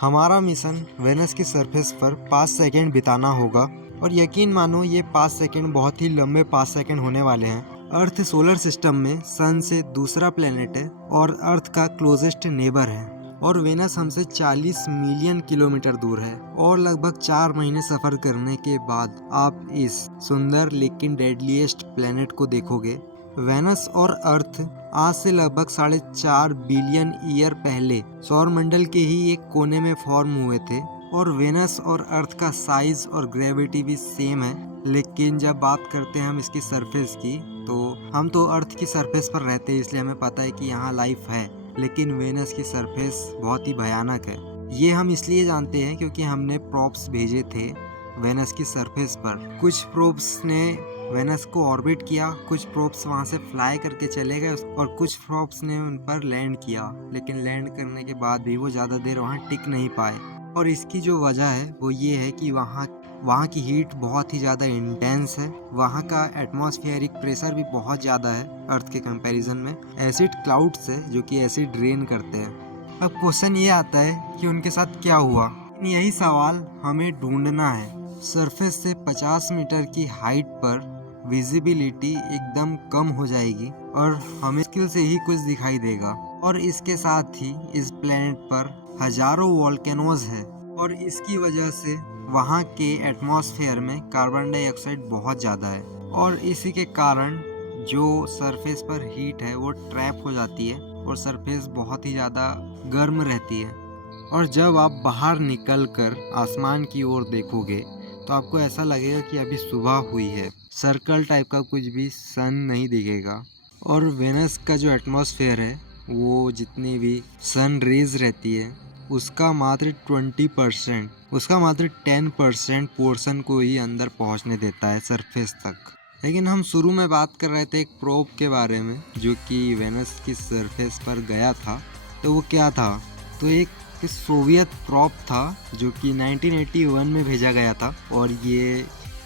हमारा mission Venus की surface पर 5 सेकंड बिताना होगा और यकीन मानो ये 5 सेकंड बहुत ही लंबे 5 सेकंड होने वाले हैं। अर्थ सोलर सिस्टम में सन से दूसरा प्लेनेट है और अर्थ का क्लोजेस्ट नेबर है और वेनस हमसे 40 मिलियन किलोमीटर दूर है और लगभग 4 महीने सफर करने के बाद आप इस सुंदर लेकिन डेडलीस्ट प्लेनेट को देखोगे। वेनस और अर्थ आज से लगभग 4.5 बिलियन ईयर पहले सौरमंडल के ही एक कोने में फॉर्म हुए थे और वेनस और अर्थ का साइज और ग्रेविटी भी सेम है। लेकिन जब बात करते हैं हम इसकी सरफेस की, तो हम तो अर्थ की सरफेस पर रहते हैं, इसलिए हमें पता है कि यहाँ लाइफ है। लेकिन वेनस की सरफेस बहुत ही भयानक है। ये हम इसलिए जानते हैं क्योंकि हमने प्रोब्स भेजे थे वेनस की सरफेस पर। कुछ प्रोब्स ने वेनस को ऑर्बिट किया, कुछ प्रोब्स वहां से फ्लाई करके चले गए और कुछ प्रोब्स ने उन पर लैंड किया। लेकिन लैंड करने के बाद भी वो ज़्यादा देर वहां टिक नहीं पाए और इसकी जो वजह है वो ये है कि वहाँ की हीट बहुत ही ज़्यादा इंटेंस है। वहाँ का एटमॉस्फेरिक प्रेशर भी बहुत ज़्यादा है अर्थ के कंपैरिजन में। एसिड क्लाउड्स है जो कि एसिड रेन करते हैं। अब क्वेश्चन ये आता है कि उनके साथ क्या हुआ। यही सवाल हमें ढूंढना है। सरफेस से 50 मीटर की हाइट पर विजिबिलिटी एकदम कम हो जाएगी और हमें मुश्किल से ही कुछ दिखाई देगा और इसके साथ ही इस प्लेनेट पर हजारों वोल्केनोज है और इसकी वजह से वहाँ के एटमॉस्फेयर में कार्बन डाइऑक्साइड बहुत ज़्यादा है और इसी के कारण जो सरफेस पर हीट है वो ट्रैप हो जाती है और सरफेस बहुत ही ज़्यादा गर्म रहती है। और जब आप बाहर निकल कर आसमान की ओर देखोगे तो आपको ऐसा लगेगा कि अभी सुबह हुई है। सर्कल टाइप का कुछ भी सन नहीं दिखेगा और वेनस का जो एटमॉस्फेयर है वो जितनी भी सन रेज रहती है उसका मात्र 10% पोर्शन को ही अंदर पहुंचने देता है सरफेस तक। लेकिन हम शुरू में बात कर रहे थे एक प्रोब के बारे में जो कि वेनस की सरफेस पर गया था। तो वो क्या था? तो एक सोवियत प्रोब था जो कि 1981 में भेजा गया था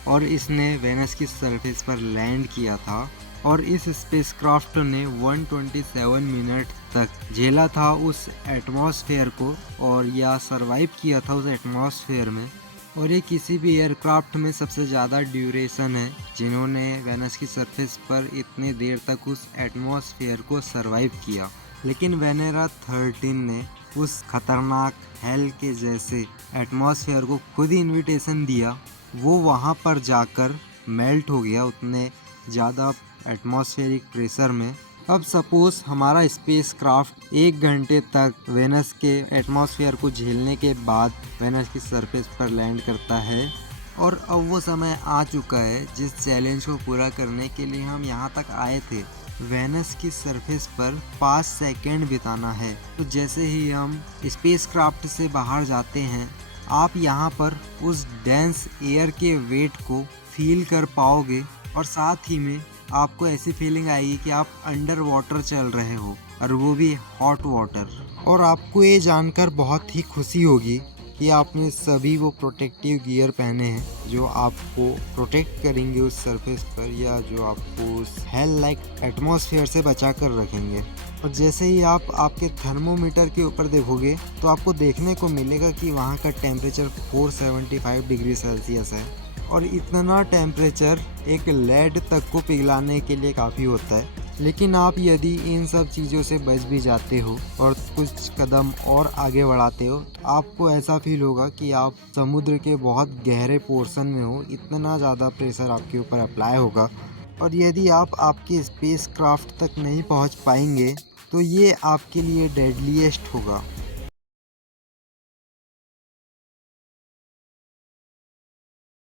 और इसने वेनस की सरफेस पर लैंड किया था और इस स्पेसक्राफ्ट ने 127 मिनट तक झेला था उस एटमॉस्फेयर को और या सरवाइव किया था उस एटमॉस्फेयर में। और ये किसी भी एयरक्राफ्ट में सबसे ज़्यादा ड्यूरेशन है जिन्होंने वेनस की सरफेस पर इतनी देर तक उस एटमॉस्फेयर को सरवाइव किया। लेकिन वेनेरा 13 ने उस खतरनाक हेल के जैसे एटमॉस्फेयर को खुद ही इनविटेशन दिया। वो वहाँ पर जाकर मेल्ट हो गया उतने ज़्यादा एटमॉस्फेरिक प्रेशर में। अब सपोज हमारा स्पेसक्राफ्ट 1 घंटे तक वेनस के एटमॉस्फेयर को झेलने के बाद वेनस की सरफेस पर लैंड करता है और अब वो समय आ चुका है जिस चैलेंज को पूरा करने के लिए हम यहाँ तक आए थे। वेनस की सरफेस पर 5 सेकंड बिताना है। तो जैसे ही हम स्पेसक्राफ्ट से बाहर जाते हैं आप यहाँ पर उस डेंस एयर के वेट को फील कर पाओगे और साथ ही में आपको ऐसी फीलिंग आएगी कि आप अंडर वाटर चल रहे हो और वो भी हॉट वाटर। और आपको ये जानकर बहुत ही खुशी होगी कि आपने सभी वो प्रोटेक्टिव गियर पहने हैं जो आपको प्रोटेक्ट करेंगे उस सरफेस पर या जो आपको उस हेल लाइक एटमॉस्फेयर से बचा कर रखेंगे। और जैसे ही आप आपके थर्मोमीटर के ऊपर देखोगे तो आपको देखने को मिलेगा कि वहाँ का टेम्परेचर 475 डिग्री सेल्सियस है और इतना टेम्परेचर एक लेड तक को पिघलाने के लिए काफ़ी होता है। लेकिन आप यदि इन सब चीज़ों से बच भी जाते हो और कुछ कदम और आगे बढ़ाते हो तो आपको ऐसा फील होगा कि आप समुद्र के बहुत गहरे पोर्शन में हो। इतना ज़्यादा प्रेशर आपके ऊपर अप्लाई होगा और यदि आप आपके स्पेस क्राफ्ट तक नहीं पहुंच पाएंगे तो ये आपके लिए डेडलीस्ट होगा।